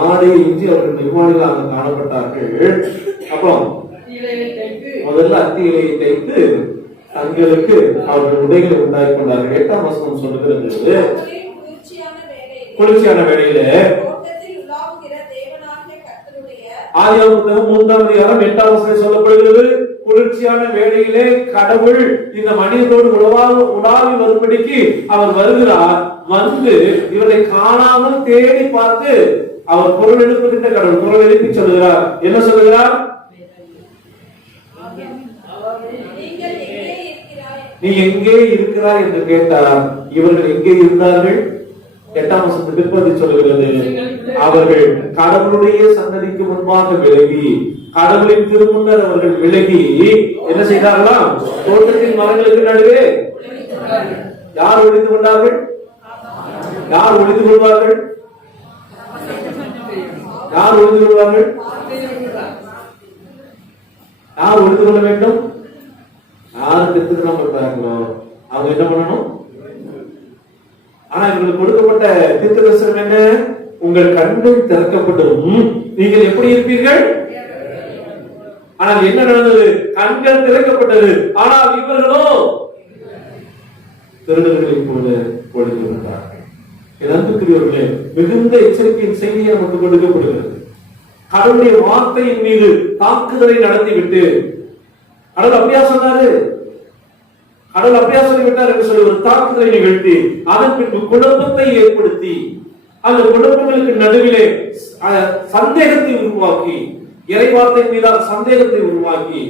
ஆடையை இன்றி அவர்கள் நிர்வாணிகளாக காணப்பட்டார்கள். அப்புறம் முதல்ல அத்தி இலையை தைத்து தங்களுக்கு அவர்கள் உடைகளை உண்டாக்கி கொண்டார்கள். 8ஆம் வசனம் சொல்லுகிறது, குளிர்ச்சியான வேளையில ஆதியாகமம் 3ஆம் அதிகாரம் 8ஆம் வசனம் சொல்லப்படுகிறது, குளிர்ச்சியான வேளையிலே கடவுள் இந்த மனிதனோடு உலாவி வரும்படிக்கு அவர் வருகிறார். வந்து இவரை காணாமல் தேடி பார்த்து அவர் குரல் எழுப்புகின்ற கடவுள் குரல் எழுப்பி சொல்லுகிறார். என்ன சொல்லுகிறார்? நீ எங்கே இருக்கிறாய் என்று கேட்டார். இவர்கள் எங்கே இருந்தார்கள்? 8ஆம் வசனத்துக்கு பிற்பகுதி சொல்லுகிறது, அவர்கள் கடவுளுடைய சன்னதிக்கு முன்பாக விலகி, கடவுளின் திருமுன்னர் அவர்கள் விலகி என்ன செய்தார்களாம்? தோட்டத்தின் மரங்களுக்கு நடுவே யார் ஒளிந்து கொண்டார்கள்? யார் ஒளிந்து கொள்வார்கள்? யார் ஒளிந்து கொள்வார்கள்? யார் ஒளிந்து கொள்ள வேண்டும்? யார் திருத்தம் பண்றாங்களோ அவங்க என்ன பண்ணணும்? ஆனா இவங்களுக்கு கொடுக்கப்பட்ட தீர்க்க தரிசனம் என்ன? உங்கள் கண்கள் திறக்கப்படும், நீங்கள் எப்படி இருப்பீர்கள்? ஆனால் என்ன நடந்தது? கண்கள் திறக்கப்பட்டது, ஆனால் இவர்களோ திருடர்களை போல ஒளிந்து கொண்டார்கள். அன்புக்குரியவர்களே, மிகுந்த எச்சரிக்கையின் செய்தியை நமக்கு கொடுக்கப்படுகிறது. கடவுளுடைய வார்த்தையின் மீது தாக்குதலை நடத்திவிட்டு, கடவுள் அப்படியா சொன்னாரு, கடவுள் அப்படியா சொல்லிவிட்டார் என்று சொல்லி ஒரு தாக்குதலை நிகழ்த்தி அதன் பின்பு குழப்பத்தை ஏற்படுத்தி அந்த குழப்பங்களுக்கு நடுவிலே சந்தேகத்தை உருவாக்கி, இறைவார்த்தை மீதான சந்தேகத்தை உருவாக்கி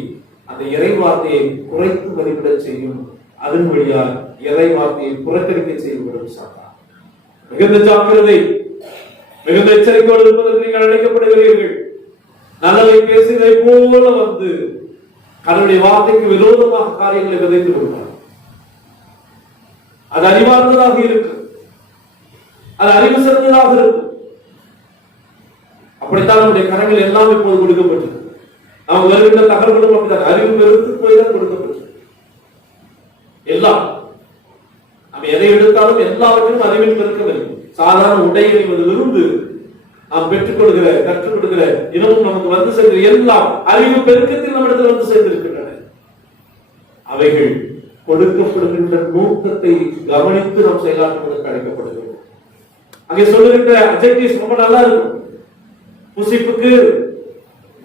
அந்த இறைவார்த்தையை குறைத்து மதிப்பிட செய்யும். அதன் வழியால் இறைவார்த்தையை புறக்கணிக்க செய்யப்படும் சாத்தான். மிகுந்த ஜாக்கிரதை, மிகுந்த எச்சரிக்கையோடு இருப்பதற்கு நீங்கள் அழைக்கப்படுகிறீர்கள். நல்லதை பேசுவதை போல வந்து கடவுளுடைய வார்த்தைக்கு விரோதமாக காரியங்களை விதைத்து விடுவார். அது அறிவார்ந்ததாக இருக்கு, அது அறிவு சிறந்ததாக இருக்கும். அப்படித்தான் நம்முடைய கரங்கள் எல்லாம் இப்போது கொடுக்கப்பட்டது. நாம் வருகின்ற தகவல்களும் அப்படித்தான் அறிவு பெருத்து போய்தான் கொடுக்கப்பட்டது. எல்லாம் நம்ம எதை எடுத்தாலும் எல்லாவற்றையும் அறிவில் பெருக்க வேண்டும். சாதாரண உடை அணிவதிலிருந்து நாம் பெற்றுக் கொள்கிற கற்றுக் கொடுக்கிற இன்னமும் நமக்கு வந்து சேர்க்கிற எல்லாம் அறிவு பெருக்கத்தில் நம்மிடத்தில் வந்து சேர்ந்திருக்கின்றன. அவைகள் கொடுக்கப்படுகின்ற நோக்கத்தை கவனித்து நாம் செயலாற்றுவதற்கு அழைக்கப்படுகிறோம். அங்கே சொல்லுகின்ற அட்ஜெக்டிவ்ஸ் ரொம்ப நல்லா இருக்கும். புசிப்புக்கு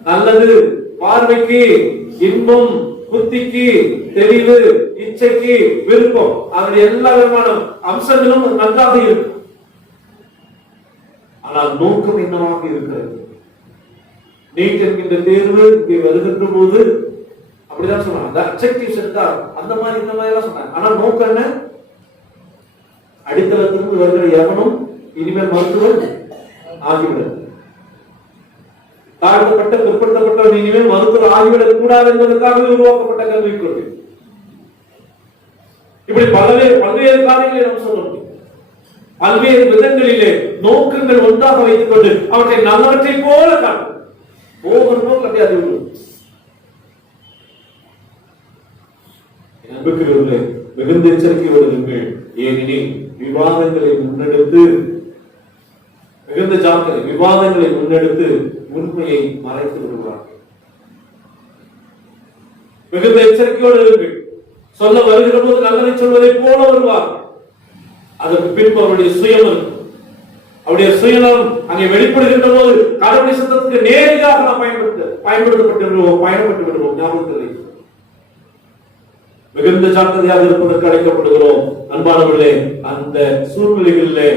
நல்லது, பார்வைக்கு இன்பம், புத்திக்கு தெளிவு, இச்சைக்கு விருப்பம், அதனுடைய எல்லா விதமான அம்சங்களும் நன்றாக இருக்கும். ஆனால் நோக்கம் என்னவாக இருக்கிறது? நீட் என்கின்ற தேர்வு இங்கே வருகின்ற போது அப்படிதான் சொன்னாங்க. அட்ஜெக்டிவ்ஸ் இருந்தா அந்த மாதிரி இந்த மாதிரி எல்லாம் சொன்னாங்க. ஆனா நோக்கம் என்ன? அடித்தளத்திலிருந்து வருகிற எவனும் இனிமேல் மருத்துவம் ஆகிவிடும். தாழ்த்தப்பட்ட பிற்படுத்தப்பட்டவன் இனிமேல் மருத்துவர் ஆகிவிடக் கூடாது என்பதற்காகவே உருவாக்கப்பட்ட கல்விக் கொள்கை. இப்படி பல்வேறு காரியங்களை நாம் சொல்ல முடியும். பல்வேறு விதங்களிலே நோக்கங்கள் ஒன்றாக வைத்துக் கொண்டு அவற்றை நல்லவற்றை போல காணும். ஒவ்வொரு நோக்கம் அப்படி அது அன்புக்குரியவர்களே, மிகுந்த எச்சரிக்கையோடு இருங்கள். ஏனெனில் விவாதங்களை முன்னெடுத்து மிகுந்த ஜாக்கிரதை, விவாதங்களை முன்னெடுத்து உண்மையை மறைத்து விடுவார்கள். மிகுந்த எச்சரிக்கையோடு இருங்கள். சொல்ல வருகிற போது நல்லதை சொல்வதை போல வருவார்கள். அதற்கு பின்பு அவருடைய சுயம் இருக்கும். அவருடைய சுயநலம் அங்கே வெளிப்படுகின்ற போது கடவுளுடைய சத்தத்துக்கு நேரடியாக நாம் பயன்படுத்தப்பட்டு விடுவோம். ஞாபகத்தில் மிகுந்த ஜாக்கிரதையாக இருப்பதற்கு அழைக்கப்படுகிறோம். அன்பானவர்களே, அந்த சூழ்நிலைகளிலே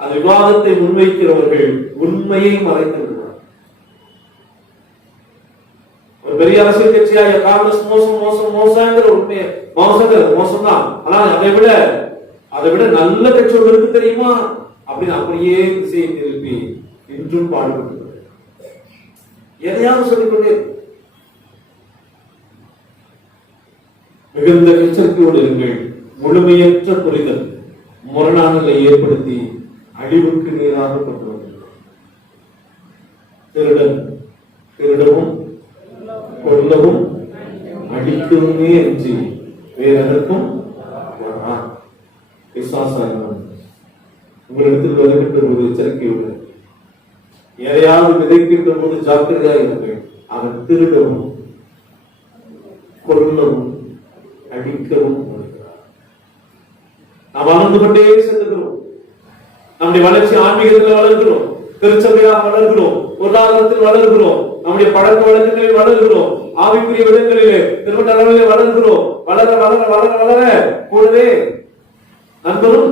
அந்த விவாதத்தை முன்வைக்கிறவர்கள் உண்மையை மறைத்து விடுவார். ஒரு பெரிய அரசியல் கட்சியாக காங்கிரஸ் மோசங்கிற உண்மையை மோசம் தான். ஆனால் அதை விட நல்ல கட்சி ஒன்று இருக்கு தெரியுமா அப்படின்னு அப்படியே திசையை திருப்பி இன்றும் பாடுபட்டு எதையாவது சொல்லிக்கொண்டே மிகுந்த எச்சரிக்கையோடு இருங்கள். முழுமையற்ற புரிதல் முரணானலை ஏற்படுத்தி அழிவுக்கு நீராக கொண்டு வந்தது. திருடவும் கொல்லவும் அழிக்கவுமே என்று வேற எதற்கும் உங்களிடத்தில் வருகின்ற ஒரு எச்சரிக்கையோடு எதையாவது விதைக்கின்ற போது ஜாக்கிரதையாக இருங்கள். அவன் திருடவும் கொல்லவும் அழிக்கவும் வருகிறார். நாம் வளர்ந்து கொண்டே செல்லுகிறோம். நம்முடைய வளர்ச்சி ஆன்மீகத்தில் வளர்கிறோம், திருச்சபையாக வளர்கிறோம், பொருளாதாரத்தில் வளர்கிறோம், நம்முடைய பழக்க வழக்கங்களில் வளர்கிறோம், ஆவிக்குரிய விதங்களிலே திருமண அளவிலே வளர்கிறோம். வளர வளர வளர வளர கூடவே நண்பரும்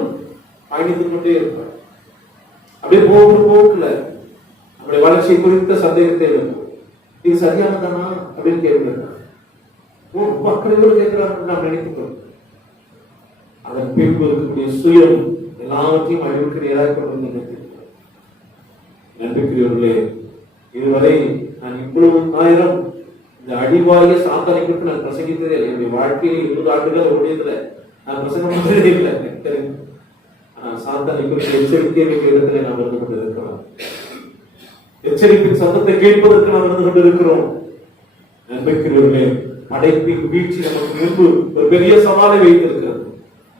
பயணித்துக் கொண்டே இருப்பார். அப்படியே போக்குல நம்முடைய வளர்ச்சி குறித்த சந்தேகத்தை இது சரியானதானா அப்படின்னு கேட்கிறார். மக்களோடு கேட்கிறார் நாம் நினைத்துக்கொள். அதன் பின்பு இருக்கக்கூடிய சுயம் எல்லாவற்றையும் அழிவுக்கு நேராக கொண்டு நினைத்திருக்கிறார். நம்பிக்கையோர்களே, இதுவரை நான் இவ்வளவு ஆயிரம் இந்த அடிவாய சாந்தனை குறித்து நான் பிரசங்கித்ததே இல்லை. என்னுடைய வாழ்க்கையில் 20 ஆண்டுகள் உடையதுல நான் பிரசங்கம் பண்ணதே இல்லை. சாந்தனை குறித்து எச்சரிக்கை வேண்டிய இடத்துல நாம் இருந்து கொண்டிருக்கிறோம். எச்சரிப்பின் சத்தத்தை கேட்பதற்கு நாம் இருந்து கொண்டிருக்கிறோம். நம்பிக்கையோர்களே, படைப்பின் வீழ்ச்சி நமக்கு முன்பு ஒரு பெரிய சவாலை வைத்திருக்கிறது.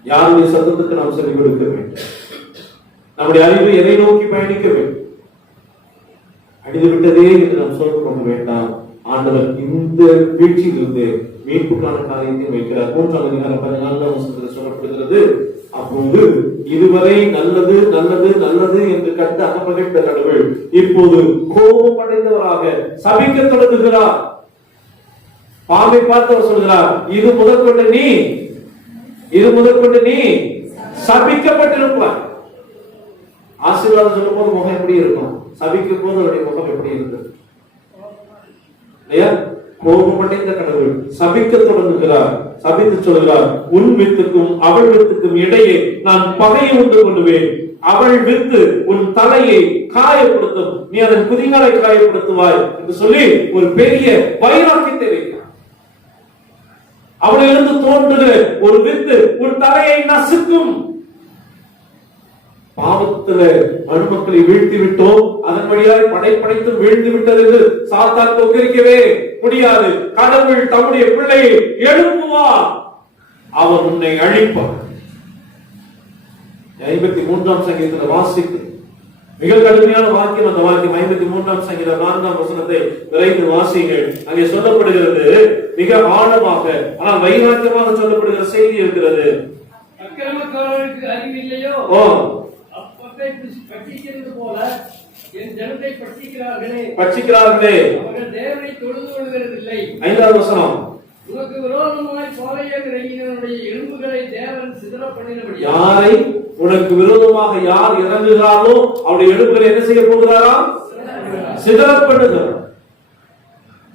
யாருடைய சத்தத்துக்கு நாம் செவி கொடுக்க வேண்டும்? நம்முடைய அறிவு எதை நோக்கி பயணிக்க வேண்டும்? அழிந்து விட்டதே என்று நாம் சொல்ல வேண்டாம். ஆண்டவர் இந்த வீழ்ச்சியிலிருந்து மீட்புக்கான காரியத்தை வைக்கிறார். 3ஆம் அதிகாரம் 14ஆம் வசனத்தில் சொல்லப்படுகிறது. அப்போது இதுவரை நல்லது நல்லது நல்லது என்று கண்டு அகமகிழ்ந்த கடவுள் இப்போது கோபம் அடைந்தவராக சபிக்க தொடங்குகிறார். பாம்பை பார்த்து அவர் சொல்கிறார், இது முதற்கொண்டு நீ சபிக்கப்பட்டிருப்பார். ஆசீர்வாதம் சொல்லும் போது முகம் எப்படி இருக்கும்? சபிக்கும் போது அவருடைய முகம் எப்படி இருந்தது? கோபமடைந்த கடவுள் சபிக்க தொடங்குகிறார். சபித்து சொல்கிறார், உன் வித்துக்கும் அவள் வித்துக்கும் இடையே நான் பகையை உண்டு கொள்வேன். அவள் வித்து உன் தலையை காயப்படுத்தும், நீ அதன் குதிகாலை காயப்படுத்துவாய் என்று சொல்லி ஒரு பெரிய வைராக்கியத்தை வைக்கிறார். அவளிலிருந்து தோன்றுகிற ஒரு வித்து உன் தலையை நசுக்கும். பாவத்துல மனுமக்களை வீழ்த்தி விட்டோம், அதன் வழியாக படைத்து வீழ்ந்து விட்டது என்று சாத்தான் கொக்கரிக்கவே முடியாது. கடவுள் தம்முடைய பிள்ளையை எழுப்புவார், அவர் உன்னை அழிப்பார். 53ஆம் சங்கீதத்தில் வாசித்து மிக கடுமையான வாக்கியம் அந்த வாக்கியம். 53ஆம் சங்கீதம் 4ஆம் வசனத்தை விரைந்து வாசிங்கள். அங்கே சொல்லப்படுகிறது மிக ஆழமாக ஆனால் வைராக்கியமாக சொல்லப்படுகிற செய்தி இருக்கிறது. அக்கிரமக்காரருக்கு அறிவில்லையோ, அப்பத்தை பட்சிக்கிறது போல என் ஜனத்தை பட்சிக்கிறார்களே, அவர்கள் தேவனை தொழுது கொள்கிறதில்லை. 5ஆவது வசனம், உனக்கு விரோதமாய் பாளையம் இறங்கினவருடைய எலும்புகளை தேவன் சிதற பண்ணினபடி. யாரை உனக்கு விரோதமாக யார் இறங்குகிறாரோ அவருடைய எலும்புகளை என்ன செய்ய போகிறாரா? சிதற பண்ணுகிறார்.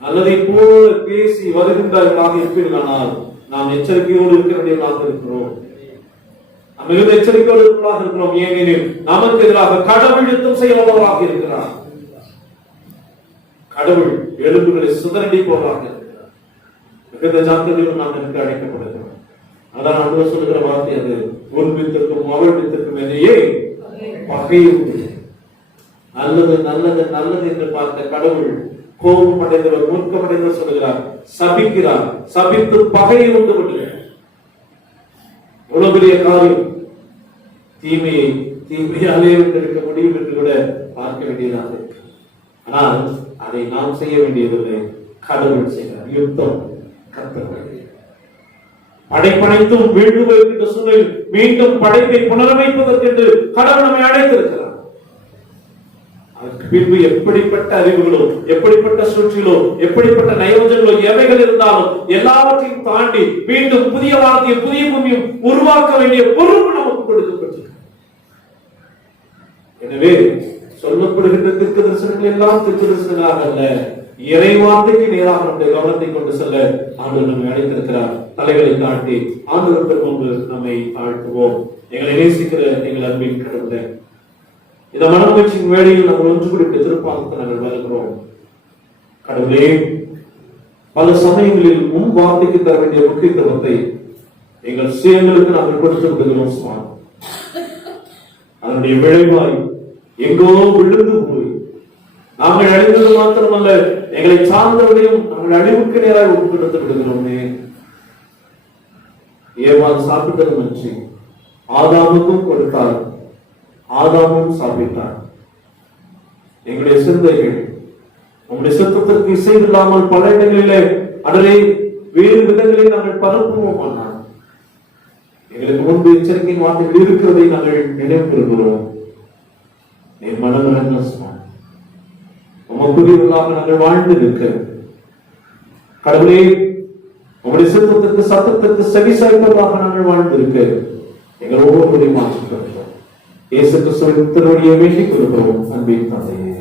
அல்லதை போல பேசி வருகின்றவர்களாக இருப்பீர்களானால் நாம் எச்சரிக்கையோடு இருக்க வேண்டியவர்களாக இருக்கிறோம். மிகுந்த எச்சரிக்கையோடு இருக்கிறோம். ஏனெனில் நமக்கு எதிராக கடவுள் யுத்தம் செய்ய வல்லவராக இருக்கிறார். கடவுள் எலும்புகளை சிதறடி போவதாக இருக்கிறார். மிகுந்த ஜாக்கிரதையோடு நாம் எனக்கு அழைக்கப்படுகிறோம். அதான் ஆண்டவர் சொல்லுகிற வார்த்தை அது, உன் வித்துக்கும் அவள் வித்துக்கும் இடையே பகை உண்டு. நல்லது நல்லது நல்லது என்று பார்த்த கடவுள் கோபம் அடைந்தவர், மூர்க்கம் அடைந்தவர் சொல்லுகிறார், சபிக்கிறார். சபித்து பகையை உண்டு பண்ணுகிறார். எவ்வளவு பெரிய காரியம்! தீமையை தீமையாலே வென்றெடுக்க முடியும் என்று கூட பார்க்க வேண்டியதாக இருக்கு. ஆனால் அதை நாம் செய்ய வேண்டியதில்லை, கடவுள் செய்கிறார். யுத்தம் கர்த்தர். படைப்பனைத்தும் வீழ்வுகின்ற சூழலில் மீண்டும் படைப்பை புனரமைப்பதற்கு கடவுள் நம்மை அழைத்திருக்கிறார். அதற்கு பின்பு எப்படிப்பட்ட அறிவுகளோ, எப்படிப்பட்ட சூழ்ச்சிகளோ, எப்படிப்பட்ட நயோஜங்களோ எவைகள் இருந்தாலும் எல்லாவற்றையும் தாண்டி மீண்டும் புதிய வார்த்தையும் புதிய பூமியும் உருவாக்க வேண்டிய பொறுப்பு நமக்கு கொடுக்கப்பட்டிருக்கிறது. எனவே சொல்லப்படுகின்ற தீர்க்க தரிசனங்கள் எல்லாம் தீர்க்க தரிசனங்களாக அல்ல, இறை வார்த்தைக்கு நேராக நம்முடைய கவனத்தை கொண்டு செல்ல ஆண்டவர் நம்மை அழைத்திருக்கிறார். தலைகளை தாண்டி ஆண்டவருக்கு முன்பு நம்மை தாழ்த்துவோம். எங்களை நேசிக்கிற எங்கள் அன்பின் கடவுளே, இந்த மனமகிழ்ச்சியின் வேளையில் நம்ம ஒன்று குறிப்பிட்ட திருப்பாகத்தை நாங்கள் வருகிறோம். கடவுளே, பல சமயங்களில் உன் வார்த்தைக்கு தர வேண்டிய முக்கியத்துவத்தை எங்கள் சுயங்களுக்கு நாங்கள் கொடுத்து விடுகிறோம் சுவாமி. அதனுடைய விளைவாய் எங்கோ விழுந்து போய் நாங்கள் அழிந்தது மாத்திரமல்ல, எங்களை சார்ந்தவர்களையும் நாங்கள் அழிவுக்கு நேராக ஒப்புக்கொடுத்து விடுகிறோமே. ஏவாள் சாப்பிட்டது மச்சி ஆதாமுக்கும் கொடுத்தார், ஆதாமும் சாப்பிட்டார். எங்களுடைய சிந்தைகள் உங்களுடைய சித்தத்திற்கு இசைவில்லாமல் பல இடங்களிலே அடரை வேறு விதங்களில் நாங்கள் பரப்புவோம். ஆனால் எங்களுக்கு முன்பு எச்சரிக்கை வார்த்தைகள் இருக்கிறதை நாங்கள் நினைவு பெறுகிறோம். என் மனமரங்க உமக்குரியவர்களாக நாங்கள் வாழ்ந்து இருக்க கடவுளே, உங்களுடைய சித்தத்திற்கு சத்தத்திற்கு செவிசாய்ப்பதாக நாங்கள் வாழ்ந்து இருக்க எங்கள் ஒவ்வொருவரையும் மாற்றிக் இயேசு கிறிஸ்துவின் திருவடியை வேண்டிக் கொள்கிறோம். அன்பின் தந்தையே.